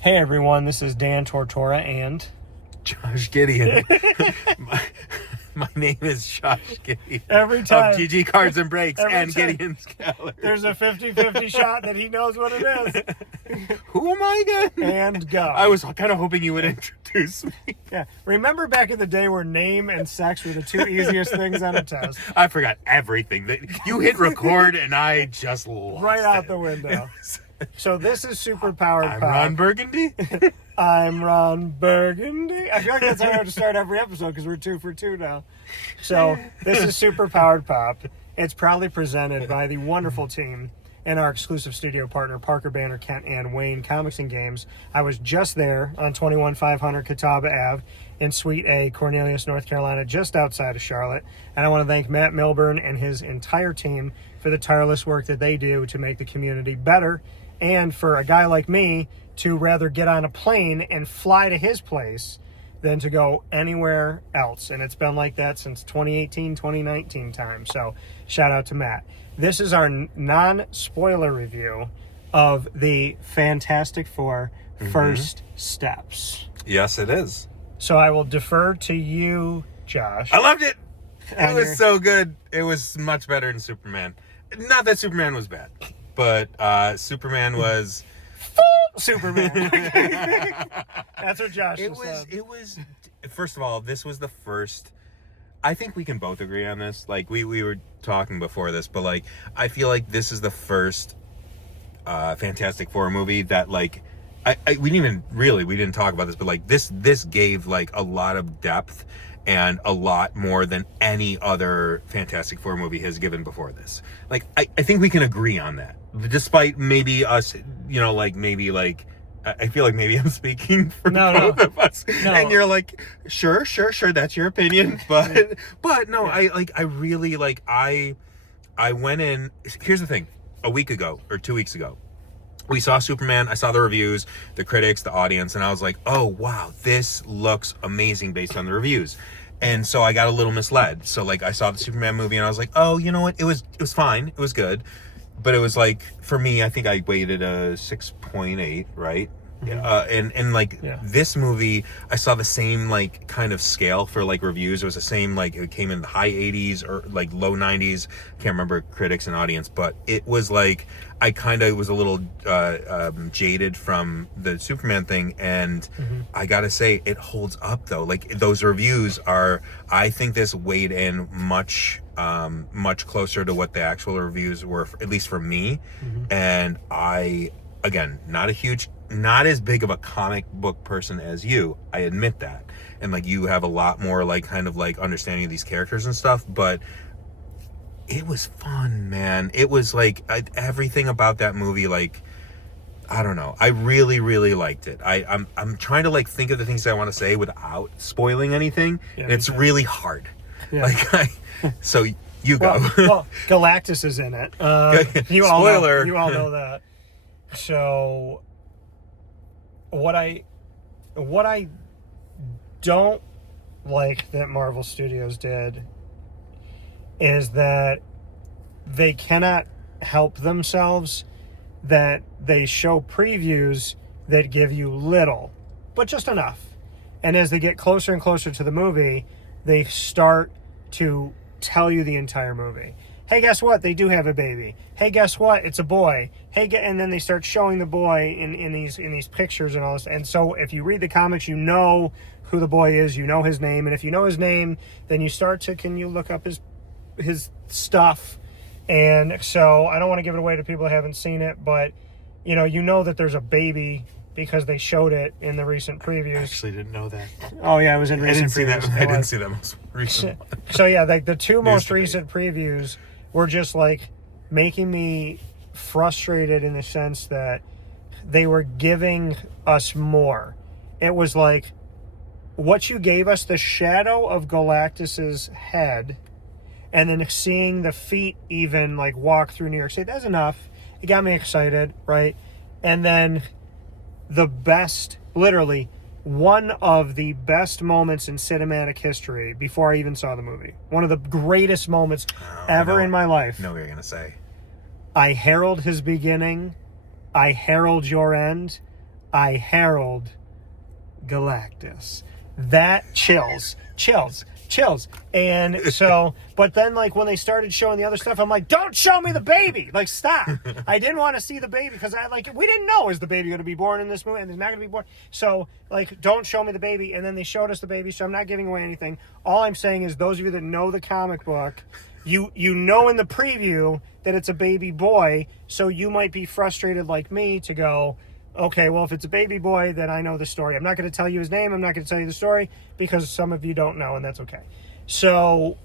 Hey everyone, this is Dan Tortora and Josh Gideon. my name is Josh Gideon. Every time. Of GG Cards and Breaks Every and time. Gideon's Gallery. There's a 50-50 shot that he knows what it is. Who am I again? And go. I was kind of hoping you would introduce me. Yeah. Remember back in the day where name and sex were the two easiest things on a test? I forgot everything. You hit record and I just lost Right out it. the window. So this is Super Powered I'm Pop. Ron Burgundy. I'm Ron Burgundy. I feel like that's how I have to start every episode because we're 2 for 2 now. So this is Super Powered Pop. It's proudly presented by the wonderful team and our exclusive studio partner, Parker Banner, Kent, and Wayne Comics and Games. I was just there on 21500 Catawba Ave in Suite A, Cornelius, North Carolina, just outside of Charlotte. And I want to thank Matt Milburn and his entire team for the tireless work that they do to make the community better, and for a guy like me to rather get on a plane and fly to his place than to go anywhere else. And it's been like that since 2018, 2019 time. So shout out to Matt. This is our non-spoiler review of the Fantastic Four First Steps. Yes, it is. So I will defer to you, Josh. I loved it. It And was so good. It was much better than Superman. Not that Superman was bad, but Superman was... Superman. That's what Josh just said. It was, first of all, this was the first, I think we can both agree on this. Like, we were talking before this, but, like, I feel like this is the first Fantastic Four movie that, like, we didn't talk about this, but, like, this gave, like, a lot of depth and a lot more than any other Fantastic Four movie has given before this. Like, I think we can agree on that. Despite maybe us, you know, like, maybe, like, I feel like maybe I'm speaking for both of us. No. And you're like, sure, that's your opinion. But no, yeah. I went in, here's the thing, a week ago or 2 weeks ago, we saw Superman. I saw the reviews, the critics, the audience, and I was like, oh, wow, this looks amazing based on the reviews. And so I got a little misled. So, like, I saw the Superman movie, and I was like, oh, you know what? It was fine. It was good. But it was, like, for me, I think I weighted a 6.8, right? Mm-hmm. This movie, I saw the same, like, kind of scale for, like, reviews. It was the same, like, it came in the high 80s or, like, low 90s. Can't remember critics and audience, but it was, like, I kind of was a little jaded from the Superman thing, and I gotta say, it holds up, though. Like, those reviews are, I think this weighed in much closer to what the actual reviews were, at least for me. And I, again, not as big of a comic book person as you, I admit that. And, like, you have a lot more, like, kind of, like, understanding of these characters and stuff, but it was fun, man. It was, like, everything about that movie, like, I don't know. I really, really liked it. I'm trying to, like, think of the things I want to say without spoiling anything, and it's really hard. Yeah. So you go. Well, Galactus is in it. Spoiler. You all know that. So what I don't like that Marvel Studios did is that they cannot help themselves, that they show previews that give you little, but just enough. And as they get closer and closer to the movie, they start to tell you the entire movie. Hey, guess what? They do have a baby. Hey, guess what? It's a boy. And then they start showing the boy in these pictures and all this. And so if you read the comics, you know who the boy is. You know his name. And if you know his name, then you start to, can you look up his stuff? And so I don't want to give it away to people that haven't seen it, but you know that there's a baby because they showed it in the recent previews. I actually didn't know that. Oh yeah, it was in recent previews. I didn't see that most recent one. So yeah, like the two most recent previews were just like making me frustrated in the sense that they were giving us more. It was like what you gave us, the shadow of Galactus's head, and then seeing the feet even like walk through New York City. That's enough. It got me excited, right? And then the best, literally one of the best moments in cinematic history before I even saw the movie. One of the greatest moments ever in my life. I know what you're going to say. I herald his beginning. I herald your end. I herald Galactus. That chills. And so, but then like when they started showing the other stuff, I'm like, don't show me the baby. Like, stop. I didn't want to see the baby because we didn't know, is the baby going to be born in this movie? And he's not going to be born. So like, don't show me the baby. And then they showed us the baby. So I'm not giving away anything. All I'm saying is those of you that know the comic book, you know in the preview that it's a baby boy. So you might be frustrated like me to go, okay, well, if it's a baby boy, then I know the story. I'm not going to tell you his name. I'm not going to tell you the story because some of you don't know, and that's okay. So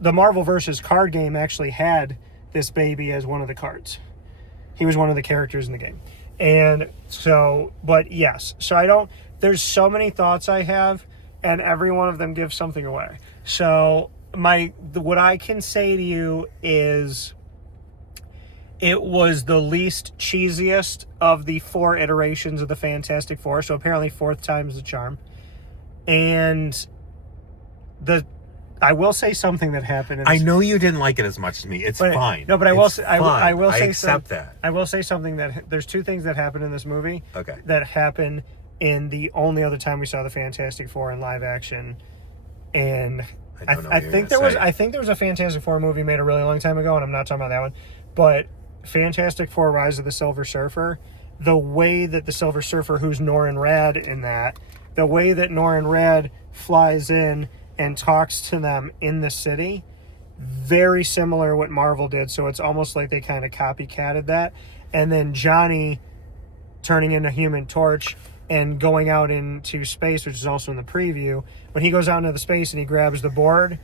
the Marvel vs. card game actually had this baby as one of the cards. He was one of the characters in the game. And so, but yes. So there's so many thoughts I have, and every one of them gives something away. So what I can say to you is, it was the least cheesiest of the 4 iterations of the Fantastic Four. So apparently 4th time's the charm. And I will say something that happened. I know you didn't like it as much as me. It's fine. No, but I will say, I accept that. I will say something that there's 2 things that happen in this movie. Okay. That happen in the only other time we saw the Fantastic Four in live action. And I think there was a Fantastic Four movie made a really long time ago, and I'm not talking about that one. But Fantastic Four: Rise of the Silver Surfer, the way that the Silver Surfer, who's Norrin Rad in that, the way that Norrin Rad flies in and talks to them in the city, very similar to what Marvel did. So it's almost like they kind of copycatted that. And then Johnny turning into Human Torch and going out into space, which is also in the preview. When he goes out into the space and he grabs the board,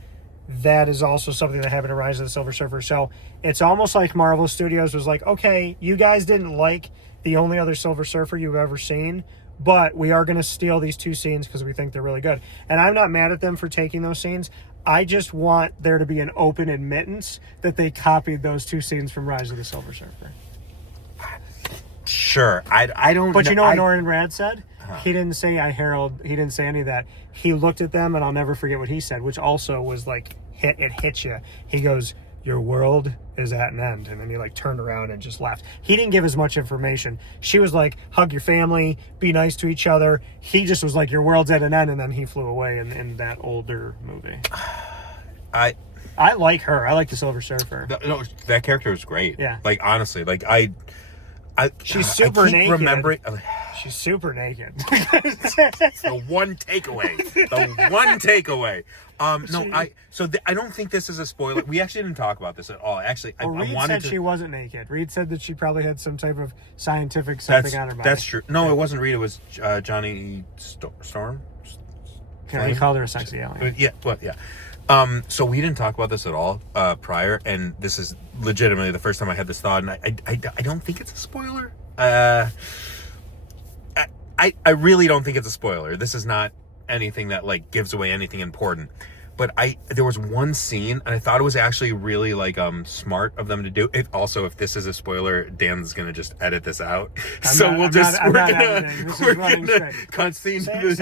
that is also something that happened in Rise of the Silver Surfer. So it's almost like Marvel Studios was like, okay, you guys didn't like the only other Silver Surfer you've ever seen, but we are going to steal these 2 scenes because we think they're really good. And I'm not mad at them for taking those scenes. I just want there to be an open admittance that they copied those 2 scenes from Rise of the Silver Surfer. Sure. I don't. But you know what Norrin Rad said? He didn't say I herald. He didn't say any of that. He looked at them, and I'll never forget what he said, which also was like, it hits you. He goes, your world is at an end. And then he like turned around and just left. He didn't give as much information. She was like, hug your family, be nice to each other. He just was like, your world's at an end. And then he flew away in that older movie. I like her. I like the Silver Surfer. That character was great. Yeah. Like, honestly, like she's super naked. Remembering. She's super naked. The one takeaway. I don't think this is a spoiler. We actually didn't talk about this at all. Actually, Reed said she wasn't naked. Reed said that she probably had some type of scientific something on her body. That's true. No, it wasn't Reed. It was Johnny Storm. Yeah, he called her a sexy alien. Yeah, well, yeah. So we didn't talk about this at all prior, and this is legitimately the first time I had this thought, and I don't think it's a spoiler. I really don't think it's a spoiler. This is not anything that like gives away anything important. But there was one scene, and I thought it was actually really like smart of them to do. If this is a spoiler, Dan's gonna just edit this out. We're gonna cut scene. This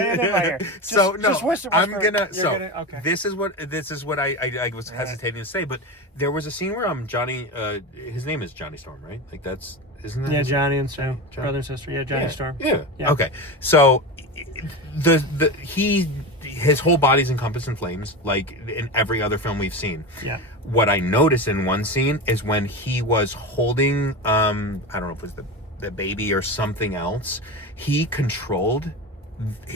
is what I was hesitating to say. But there was a scene where Johnny, his name is Johnny Storm, right? Like that's. Isn't that Johnny and Storm, brother and sister. Yeah, Johnny Storm. Yeah. Okay. So his whole body's encompassed in flames, like in every other film we've seen. Yeah. What I noticed in one scene is when he was holding, I don't know if it was the baby or something else. He controlled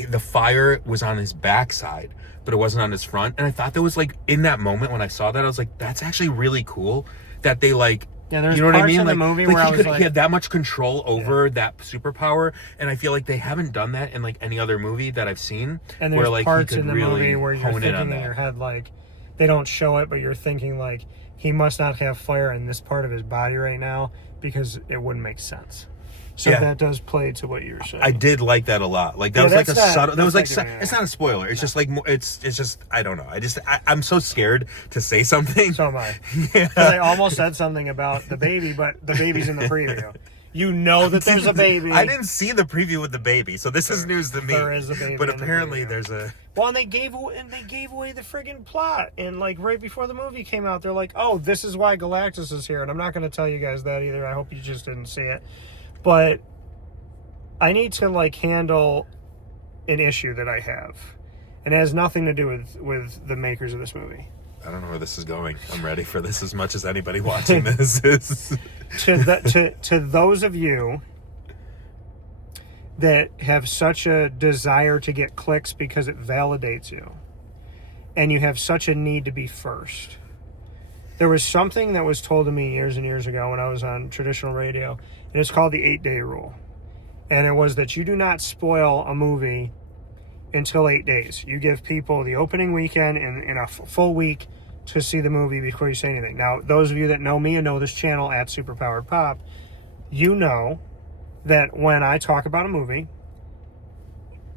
the fire was on his backside, but it wasn't on his front. And I thought that was like in that moment when I saw that, I was like, that's actually really cool that they like. Yeah, there's parts in the movie where he had that much control over that superpower, and I feel like they haven't done that in like any other movie that I've seen. And there's parts in the movie where you're thinking in your head like they don't show it, but you're thinking like he must not have fire in this part of his body right now because it wouldn't make sense. So that does play to what you were saying. I did like that a lot. Like that was like a subtle. That was like it's not a spoiler. It's just like it's just I don't know. I'm so scared to say something. So am I. Because I almost said something about the baby, but the baby's in the preview. You know that there's a baby. I didn't see the preview with the baby, so this is news to me. There is a baby. But apparently there's a. Well, and they gave away the friggin' plot, and like right before the movie came out, they're like, "Oh, this is why Galactus is here," and I'm not going to tell you guys that either. I hope you just didn't see it. But I need to like handle an issue that I have, and it has nothing to do with the makers of this movie. I don't know where this is going. I'm ready for this as much as anybody watching this is. To those of you that have such a desire to get clicks because it validates you, and you have such a need to be first. There was something that was told to me years and years ago when I was on traditional radio, and it's called the 8-day rule. And it was that you do not spoil a movie until 8 days. You give people the opening weekend and a full week to see the movie before you say anything. Now, those of you that know me and know this channel at Superpowered Pop, you know that when I talk about a movie,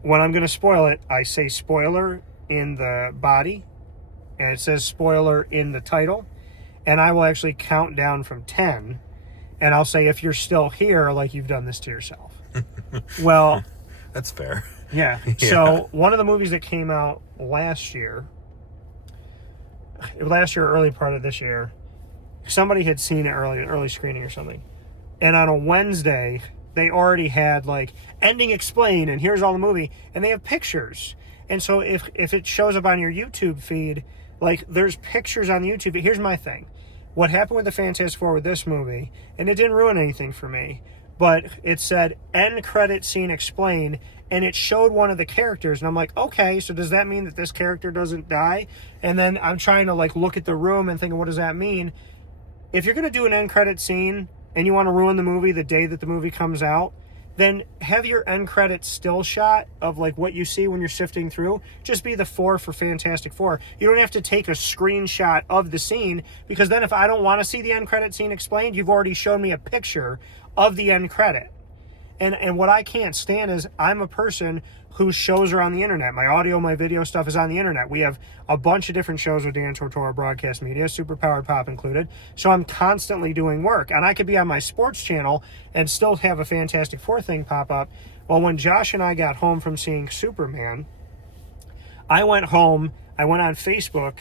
when I'm going to spoil it, I say spoiler in the body, and it says spoiler in the title, and I will actually count down from 10, and I'll say, if you're still here, like, you've done this to yourself. Well, that's fair. Yeah. So one of the movies that came out last year, early part of this year, somebody had seen it early screening or something, and on a Wednesday they already had like ending explained and here's all the movie, and they have pictures. And so if it shows up on your YouTube feed, like, there's pictures on the YouTube. Here's my thing: what happened with the Fantastic Four with this movie, and it didn't ruin anything for me, but it said end credit scene explained, and it showed one of the characters, and I'm like, okay, so does that mean that this character doesn't die? And then I'm trying to like look at the room and thinking, what does that mean? If you're going to do an end credit scene and you want to ruin the movie the day that the movie comes out, then have your end credit still shot of like what you see when you're sifting through just be the 4 for Fantastic Four. You don't have to take a screenshot of the scene, because then if I don't want to see the end credit scene explained, you've already shown me a picture of the end credit. And what I can't stand is, I'm a person whose shows are on the internet. My audio, my video stuff is on the internet. We have a bunch of different shows with Dan Tortora Broadcast Media, Superpowered Pop included. So I'm constantly doing work. And I could be on my sports channel and still have a Fantastic Four thing pop up. Well, when Josh and I got home from seeing Superman, I went home, I went on Facebook,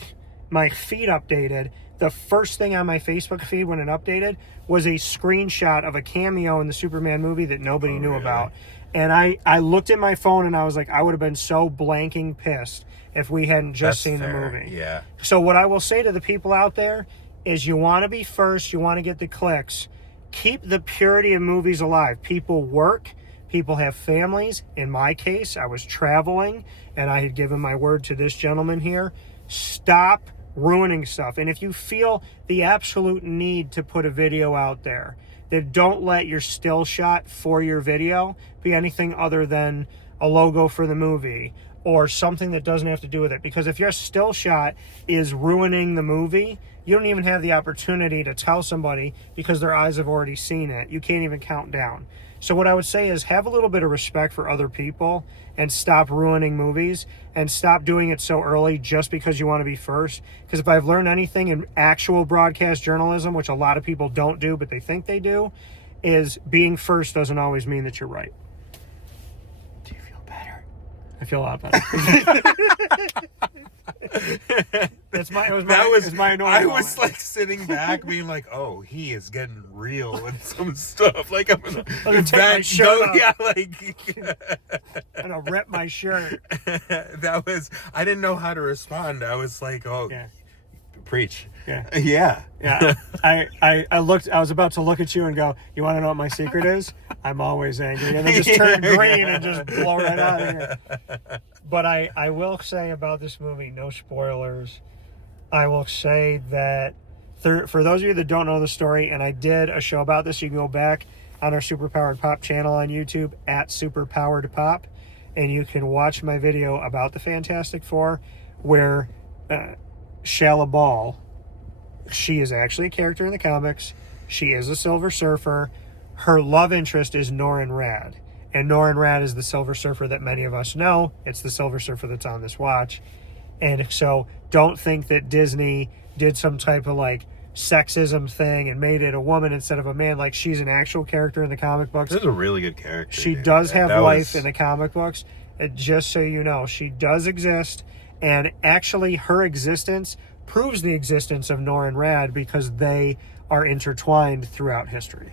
my feed updated. The first thing on my Facebook feed when it updated was a screenshot of a cameo in the Superman movie that nobody knew about. And I looked at my phone and I was like, I would have been so blanking pissed if we hadn't just seen the movie. Yeah. So what I will say to the people out there is, you want to be first, you want to get the clicks, keep the purity of movies alive. People work, people have families. In my case, I was traveling, and I had given my word to this gentleman here. Stop ruining stuff. And if you feel the absolute need to put a video out there, then don't let your still shot for your video be anything other than a logo for the movie or something that doesn't have to do with it. Because if your still shot is ruining the movie, you don't even have the opportunity to tell somebody, because their eyes have already seen it. You can't even count down. So what I would say is, have a little bit of respect for other people and stop ruining movies, and stop doing it so early just because you want to be first. Because if I've learned anything in actual broadcast journalism, which a lot of people don't do but they think they do, is being first doesn't always mean that you're right. Do you feel better? I feel a lot better. It was my annoying I moment. was like sitting back being like, oh, he is getting real with some stuff. Like, I'm gonna take my shirt off. Yeah, like I'm gonna rip my shirt. I didn't know how to respond. I was like, oh, Yeah. Preach. Yeah. Yeah. Yeah. I was about to look at you and go, you want to know what my secret is? I'm always angry. And then just turn green and just blow right out of here. But I will say about this movie, no spoilers. I will say that for those of you that don't know the story, and I did a show about this, you can go back on our Superpowered Pop channel on YouTube at Superpowered Pop, and you can watch my video about the Fantastic Four, where Shala Ball, she is actually a character in the comics. She is a Silver Surfer. Her love interest is Norrin Rad. And Norrin Rad is the Silver Surfer that many of us know. It's the Silver Surfer that's on this watch. And so don't think that Disney did some type of like sexism thing and made it a woman instead of a man. Like, she's an actual character in the comic books. This is a really good character. She does have life in the comic books. Just so you know, she does exist. And actually, her existence proves the existence of Norrin Rad, because they are intertwined throughout history.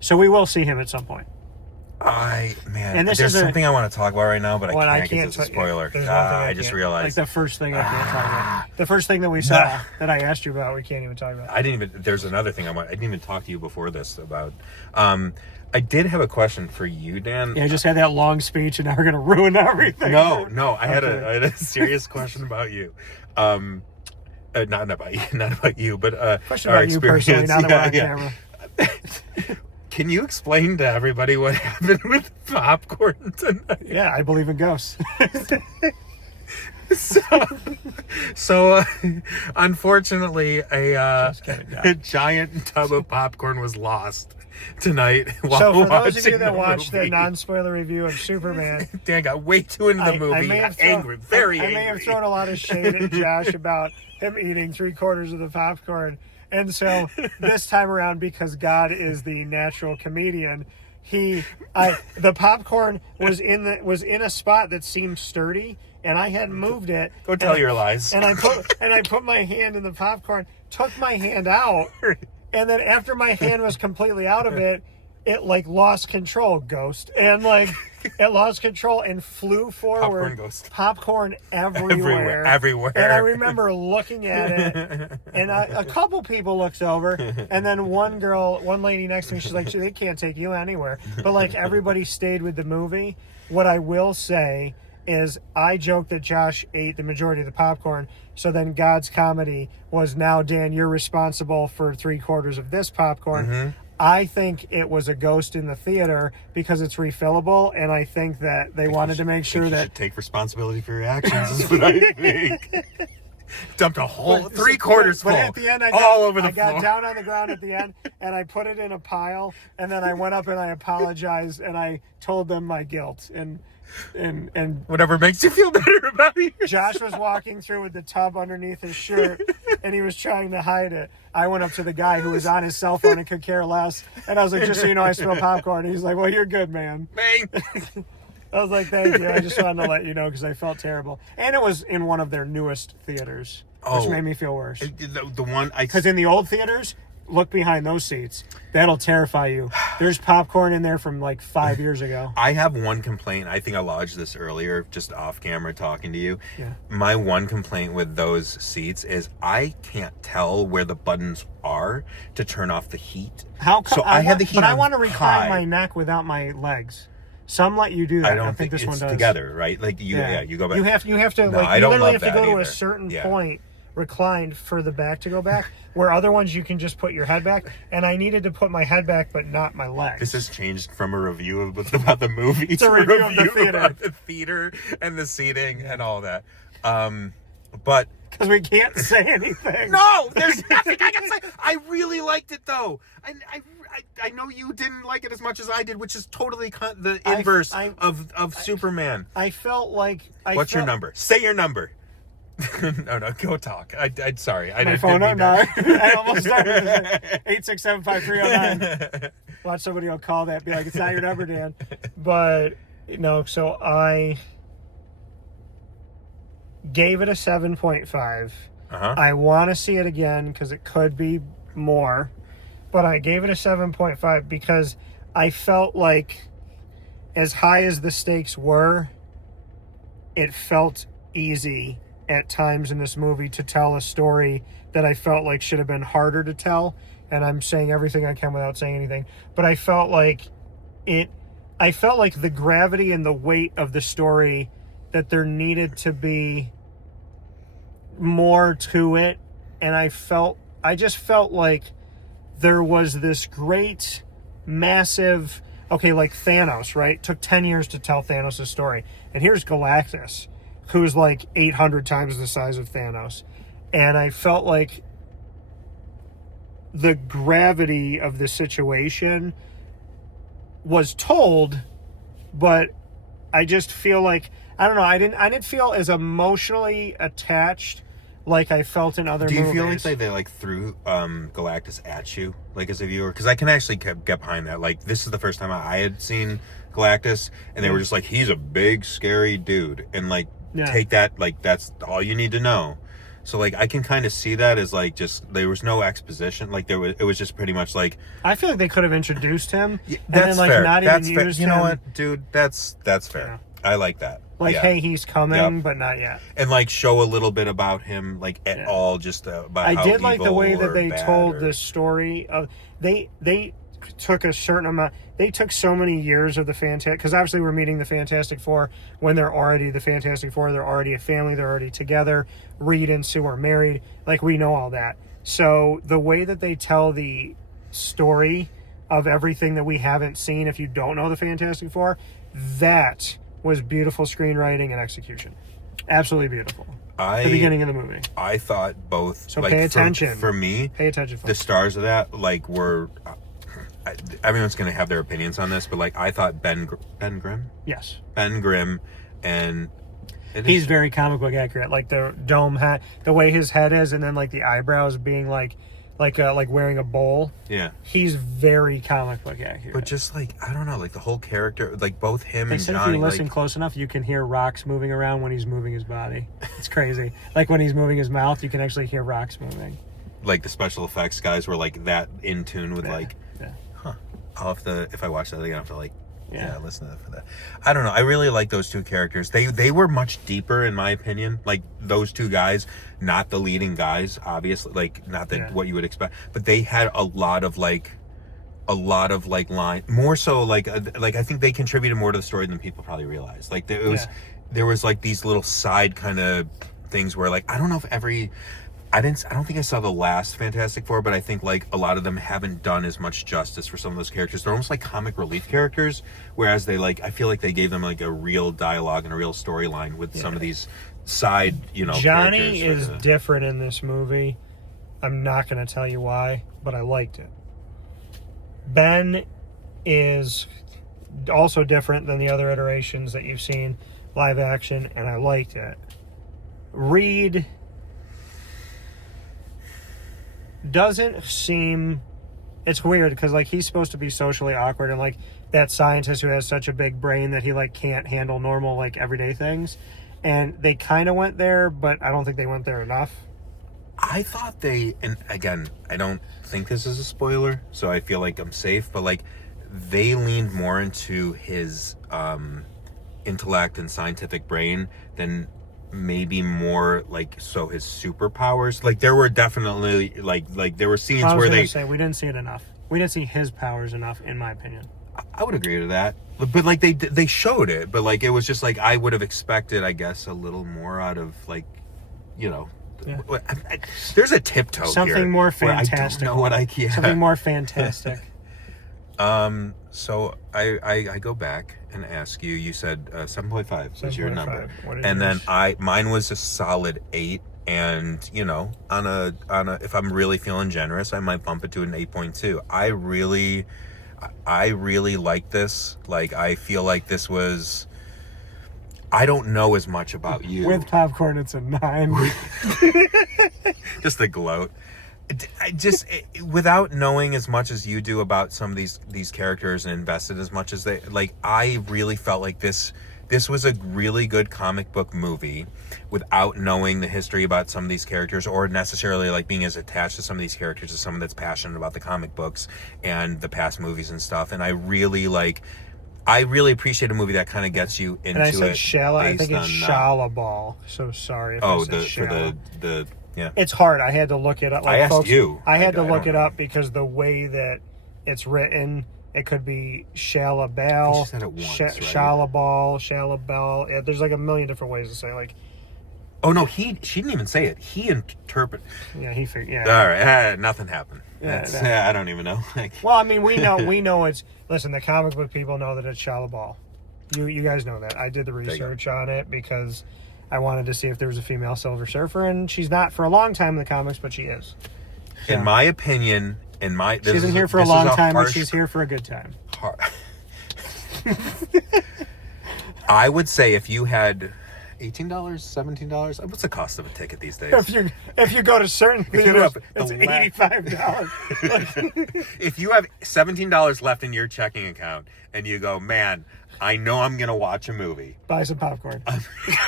So we will see him at some point. And this there's is something I want to talk about right now, but Well, I can't because it's a spoiler. I just realized. Like the first thing I can't talk about. The first thing that we saw that I asked you about, we can't even talk about. There's another thing I didn't even talk to you before this about. I did have a question for you, Dan. Yeah, I just had that long speech, and now we're gonna ruin everything. No, I had a serious question about you. Not about you, but question about you personally. Now that we're on camera. Can you explain to everybody what happened with popcorn tonight? Yeah, I believe in ghosts. So unfortunately, a giant tub of popcorn was lost tonight. So for those of you that watched the non-spoiler review of Superman, Dan got way too into the movie. I may have angry. I may have thrown a lot of shade at Josh about him eating 3/4 of the popcorn. And so this time around, because God is the natural comedian, the popcorn was in a spot that seemed sturdy, and I hadn't moved it. Go tell your lies. And I put my hand in the popcorn, took my hand out, and then after my hand was completely out of it, it like lost control, ghost, and like it lost control and flew forward. Popcorn ghost. Popcorn everywhere. And I remember looking at it, and a couple people looked over, and then one lady next to me, she's like, they can't take you anywhere. But like everybody stayed with the movie. What I will say is I joked that Josh ate the majority of the popcorn. So then God's comedy was, now, Dan, you're responsible for 3/4 of this popcorn. Mm-hmm. I think it was a ghost in the theater because it's refillable, and I think that they wanted to make sure that... You should take responsibility for your actions, is what I think. Dumped a whole 3/4 full, at the end, all over the floor. I got down on the ground at the end, and I put it in a pile, and then I went up and I apologized, and I told them my guilt, and whatever makes you feel better about it. Josh was walking through with the tub underneath his shirt, and he was trying to hide it. I went up to the guy who was on his cell phone and could care less, and I was like, just so you know, I smell popcorn. And he's like, well, you're good, man. Bang. I was like, thank you. I just wanted to let you know because I felt terrible. And it was in one of their newest theaters, which made me feel worse. The one because in the old theaters, look behind those seats. That'll terrify you. There's popcorn in there from like 5 years ago. I have one complaint. I think I lodged this earlier, just off camera talking to you. Yeah. My one complaint with those seats is I can't tell where the buttons are to turn off the heat. I had the heat. But I want to recline my neck without my legs. Some let you do that. I don't think this one does. Together, right? Like you go back. You have to. No, like, you literally have to go to a certain point reclined for the back to go back, where other ones you can just put your head back, and I needed to put my head back but not my legs. This has changed from a review about the movie to a review of the theater. About the theater and the seating and all that. But because we can't say anything. No, there's nothing I can say. I really liked it though. I know you didn't like it as much as I did, which is totally the inverse of Superman. I felt like What's your number? Say your number. No, go talk. I'm sorry. My phone number? I almost started 8675309. Watch somebody will call that, be like, it's not your number, Dan. But, so I gave it a 7.5. Uh-huh. I want to see it again because it could be more. But I gave it a 7.5 because I felt like as high as the stakes were, it felt easy at times in this movie to tell a story that I felt like should have been harder to tell. And I'm saying everything I can without saying anything. But I felt like the gravity and the weight of the story, that there needed to be more to it. And I just felt like there was this great, massive, like Thanos, right? Took 10 years to tell Thanos' story. And here's Galactus, who's like 800 times the size of Thanos. And I felt like the gravity of the situation was told, but I just feel like, I don't know, I didn't feel as emotionally attached like I felt in other movies. Do you feel like they like threw Galactus at you, like as a viewer? Because I can actually get behind that. Like, this is the first time I had seen Galactus, and they were just like, he's a big, scary dude. And like, take that, like, that's all you need to know. So like I can kind of see that as like just there was no exposition. Like it was just pretty much like I feel like they could have introduced him. yeah, and that's then, like, fair. not That's even fair. used You know him. what, dude? That's fair. I like that. Like, yeah. hey, he's coming, Yep. but not yet. And like show a little bit about him, like at all, just about. I how did like the evil way that or they bad told or- the story of they took a certain amount. They took so many years of the Fantastic, because obviously we're meeting the Fantastic Four when they're already the Fantastic Four. They're already a family. They're already together. Reed and Sue are married. Like, we know all that. So the way that they tell the story of everything that we haven't seen, if you don't know the Fantastic Four, that was beautiful screenwriting and execution. Absolutely beautiful. The beginning of the movie. I thought both. So like, pay attention. For me, Pay attention, folks. the stars of that like were. Everyone's gonna have their opinions on this, but like I thought Ben Grimm, Yes. Ben Grimm, and He's very comic book accurate. Like the dome hat, the way his head is, and then like the eyebrows being like wearing a bowl. yeah. He's very comic book accurate. But just like I don't know, like the whole character, like both him They and said if Johnny. you listen Like, close enough, you can hear rocks moving around when he's moving his body. It's crazy. Like when he's moving his mouth, you can actually hear rocks moving. like the special effects guys were like that in tune with like. Yeah. I'll have to, if I watch that again, I'll have to like, Yeah. listen to that for that. I don't know. I really like those two characters. They were much deeper in my opinion. Like those two guys, not the leading guys, obviously. Like not that what you would expect, but they had a lot of line. More so like I think they contributed more to the story than people probably realized. Like there was like these little side kind of things where like I don't know if I don't think I saw the last Fantastic Four, but I think like a lot of them haven't done as much justice for some of those characters. They're almost like comic relief characters, whereas they like I feel like they gave them like a real dialogue and a real storyline with some of these side, Johnny characters is different in this movie. I'm not going to tell you why, but I liked it. Ben is also different than the other iterations that you've seen live action, and I liked it. Reed doesn't seem, it's weird because like he's supposed to be socially awkward and like that scientist who has such a big brain that he like can't handle normal like everyday things, and they kind of went there, but I don't think they went there enough. I thought and again, I don't think this is a spoiler, so I feel like I'm safe, but like they leaned more into his intellect and scientific brain than maybe more like so his superpowers. Like there were definitely like there were scenes where they say we didn't see it enough. We didn't see his powers enough, in my opinion. I would agree to that, but like they showed it, but like it was just like I would have expected, I guess, a little more out of like there's a tiptoe something here more where fantastic. I don't know what something more fantastic. So I go back and ask you. You said 7.5 was your number, and then mine was a solid 8. And on a if I'm really feeling generous, I might bump it to an 8.2. I really like this. Like I feel like this was. I don't know as much about you. With popcorn, it's a 9. Just the gloat. I just without knowing as much as you do about some of these characters and invested as much as they like, I really felt like this was a really good comic book movie without knowing the history about some of these characters or necessarily like being as attached to some of these characters as someone that's passionate about the comic books and the past movies and stuff. And I really appreciate a movie that kind of gets you into and I said it. Shala. I think it's Shalabal. So sorry if I said Shala. Yeah. It's hard. I had to look it up. Like, I asked folks, you. I had to look it up because the way that it's written, it could be Shalabal, You said it once, right? Shalabal. Yeah, there's like a million different ways to say. Like, oh no, she didn't even say it. He interpreted. yeah, he figured. Yeah. All right, nothing happened. Yeah, I don't even know. Like, well, I mean, we know it's. Listen, the comic book people know that it's Shalabal. You guys know that. I did the research on it because I wanted to see if there was a female Silver Surfer, and she's not for a long time in the comics, but she is. So, in my opinion, she isn't here for a long time, but she's here for a good time. I would say if you had $18, $17. What's the cost of a ticket these days? If you go to certain theaters, it's $85. If you have $17 left in your checking account and you go, man, I know I'm gonna watch a movie. Buy some popcorn.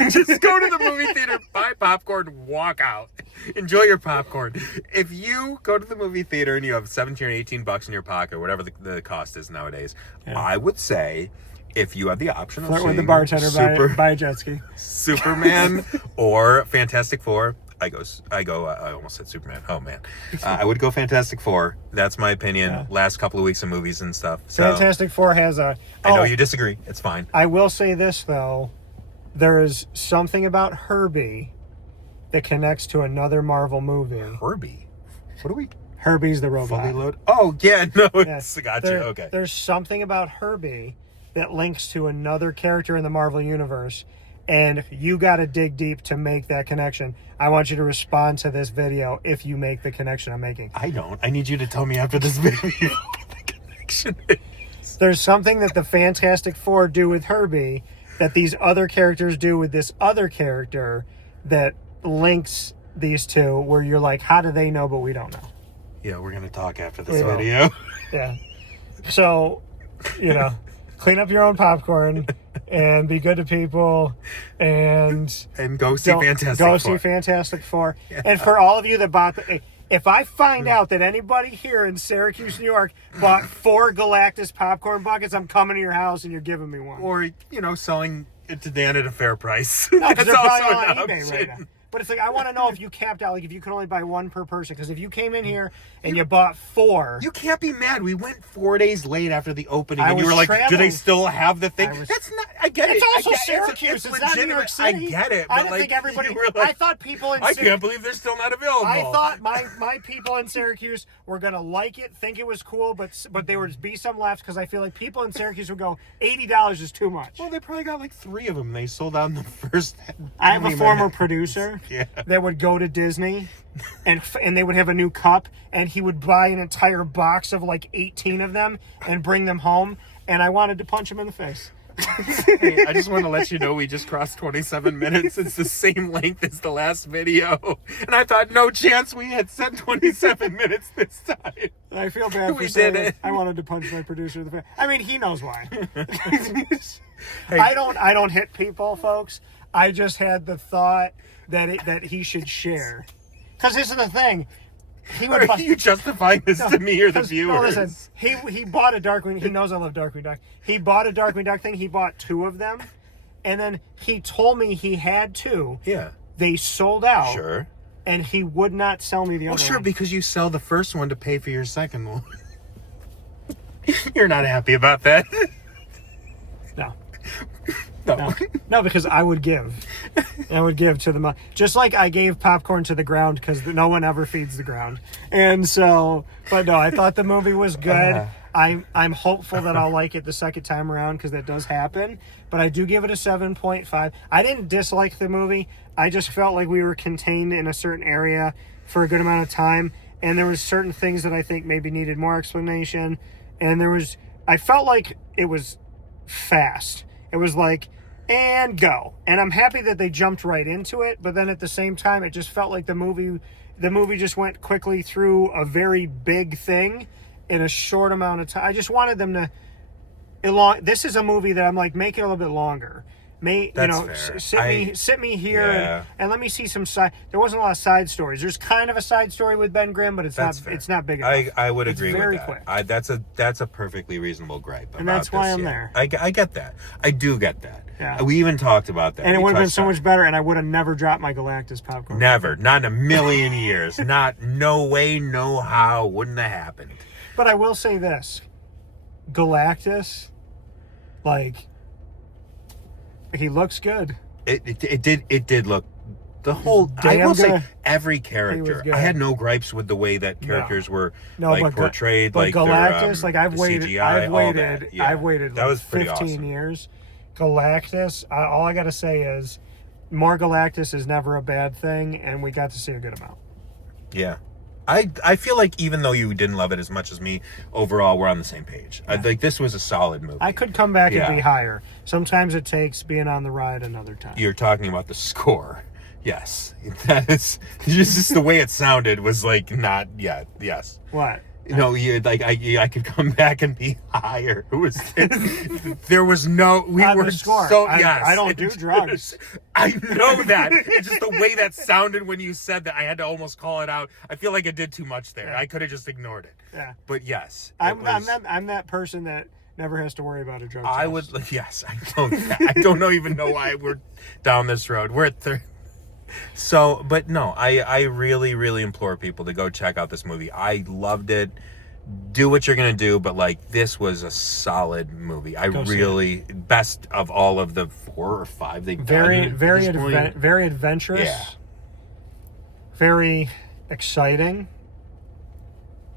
Just go to the movie theater, buy popcorn, walk out. Enjoy your popcorn. If you go to the movie theater and you have 17 or 18 bucks in your pocket, whatever the cost is nowadays, I would say if you have the option of flirt with the seeing bartender, buy a jet ski. Superman or Fantastic Four, I almost said Superman. Oh man. I would go Fantastic Four. That's my opinion. Yeah. Last couple of weeks of movies and stuff. So, Fantastic Four has a... I know you disagree. It's fine. I will say this, though. There is something about Herbie that connects to another Marvel movie. Herbie? What are we... Herbie's the robot. Fully load? Oh, yeah. No, Yes. Gotcha. Okay. There's something about Herbie that links to another character in the Marvel Universe, and you got to dig deep to make that connection. I want you to respond to this video if you make the connection I'm making. I don't. I need you to tell me after this video what the connection is. There's something that the Fantastic Four do with Herbie that these other characters do with this other character that links these two, where you're like, how do they know but we don't know? Yeah, we're going to talk after this video. Yeah. So, clean up your own popcorn and be good to people and go see Fantastic Four. See Fantastic Four. Yeah. And for all of you that bought if I find out that anybody here in Syracuse, New York bought 4 Galactus popcorn buckets, I'm coming to your house and you're giving me one. Or, selling it to Dan at a fair price. No, because That's they're also probably an on eBay option. right now. But it's like, I want to know if you capped out, like if you could only buy one per person. Because if you came in here and you bought 4... You can't be mad. We went 4 days late after the opening. And you were like, traveling. do they still have the thing? That's not... I get it. It's also I get Syracuse. It's not New York City. I get it. I But didn't think everybody... were like, I thought people in I can't believe they're still not available. I thought my people in Syracuse were going to like it, think it was cool, but there would be some left because I feel like people in Syracuse would go, $80 is too much. Well, they probably got like 3 of them. They sold out in the first... I have a former producer that would go to Disney and they would have a new cup and he would buy an entire box of like 18 of them and bring them home, and I wanted to punch him in the face. Hey, I just want to let you know we just crossed 27 minutes. It's the same length as the last video. And I thought, no chance we had said 27 minutes this time. I feel bad for We saying did it. I wanted to punch my producer in the face. I mean, he knows why. Hey. I don't hit people, folks. I just had the thought that he should share. Because this is the thing. Are you justifying this to me or the viewers? No, listen. He bought a Darkwing. He knows I love Darkwing Duck. He bought a Darkwing Duck thing. He bought 2 of them. And then he told me he had 2. Yeah. They sold out. Sure. And he would not sell me the other one. Well, sure, because you sell the first one to pay for your second one. You're not happy about that. No. No. No, because I would give. I would give to the... Just like I gave popcorn to the ground because no one ever feeds the ground. And so... But no, I thought the movie was good. I'm hopeful that I'll like it the second time around because that does happen. But I do give it a 7.5. I didn't dislike the movie. I just felt like we were contained in a certain area for a good amount of time. And there was certain things that I think maybe needed more explanation. And I felt like it was fast. It was like, and go. And I'm happy that they jumped right into it, but then at the same time, it just felt like the movie just went quickly through a very big thing in a short amount of time. I just wanted them to... This is a movie that I'm like, make it a little bit longer. Sit me here and let me see some side... There wasn't a lot of side stories. There's kind of a side story with Ben Grimm, but it's not big enough. I would agree with very that. Quick. That's a perfectly reasonable gripe. And that's why I'm there. I get that. I do get that. Yeah. We even talked about that. And it would have been so much better, and I would have never dropped my Galactus popcorn. Never. Not in a million years. No way, no how. Wouldn't have happened. But I will say this. Galactus, he looks good. It did look... The whole... I will say, every character... I had no gripes with the way that characters were portrayed. But Galactus, I've waited that was 15 awesome. years. Galactus, all I got to say is, more Galactus is never a bad thing, and we got to see a good amount. Yeah. I feel like even though you didn't love it as much as me, overall we're on the same page. Yeah. Like this was a solid movie. I could come back and Yeah. be higher. Sometimes it takes being on the ride another time. You're talking about the score. Yes. That is just the way it sounded was like not yet. Yes. What? No, you like I could come back and be higher. There was no we On the were score. so I yes. don't do drugs. I know that. It's just the way that sounded when you said that. I had to almost call it out. I feel like I did too much there. Yeah. I could have just ignored it. Yeah. But yes, I'm that person that never has to worry about a drug test. I would. Yes, I know that. I don't even know why we're down this road. We're at third. So, but no, I really, really implore people to go check out this movie. I loved it. Do what you're going to do, but like this was a solid movie. Best of all of the 4 or 5 they've done. Very adventurous. Yeah. Very exciting.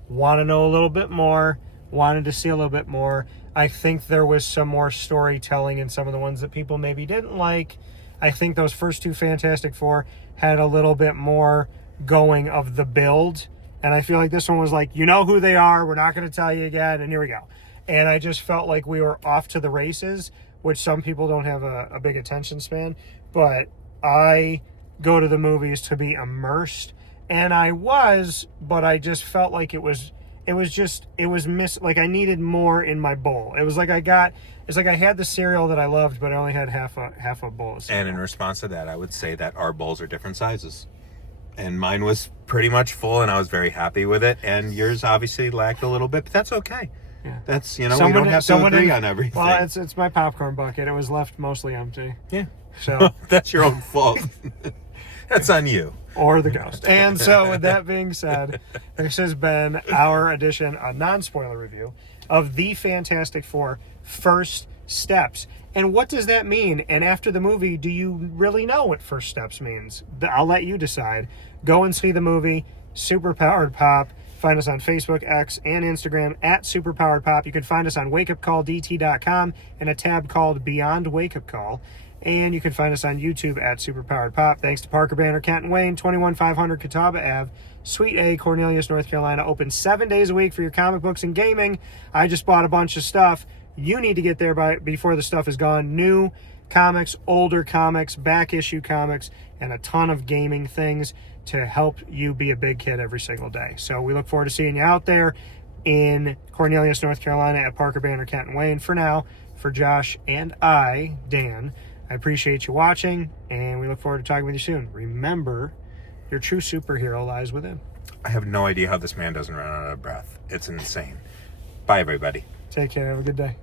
Want to know a little bit more. Wanted to see a little bit more. I think there was some more storytelling in some of the ones that people maybe didn't like. I think those first 2 Fantastic Four had a little bit more going of the build. And I feel like this one was like, you know who they are. We're not going to tell you again. And here we go. And I just felt like we were off to the races, which some people don't have a big attention span. But I go to the movies to be immersed. And I was, but I just felt like it was like I needed more in my bowl. It's like I had the cereal that I loved, but I only had half a bowl of cereal. And in response to that, I would say that our bowls are different sizes. And mine was pretty much full, and I was very happy with it. And yours obviously lacked a little bit, but that's okay. Yeah. That's, we don't have to agree on everything. Well, it's my popcorn bucket. It was left mostly empty. Yeah. So that's your own fault. That's on you. Or the ghost. And so with that being said, this has been our edition, a non-spoiler review of The Fantastic Four First Steps. And what does that mean? And after the movie, do you really know what First Steps means? I'll let you decide. Go and see the movie, Superpowered Pop. Find us on Facebook, X, and Instagram at Superpowered Pop. You can find us on wakeupcalldt.com in a tab called Beyond Wake Up Call. And you can find us on YouTube at Superpowered Pop. Thanks to Parker Banner, Canton Wayne, 21500 Catawba Ave, Suite A, Cornelius, North Carolina. Open 7 days a week for your comic books and gaming. I just bought a bunch of stuff. You need to get there before the stuff is gone. New comics, older comics, back issue comics, and a ton of gaming things to help you be a big kid every single day. So we look forward to seeing you out there in Cornelius, North Carolina at Parker Banner, Canton Wayne. For now, for Josh and I, Dan, I appreciate you watching, and we look forward to talking with you soon. Remember, your true superhero lies within. I have no idea how this man doesn't run out of breath. It's insane. Bye, everybody. Take care. Have a good day.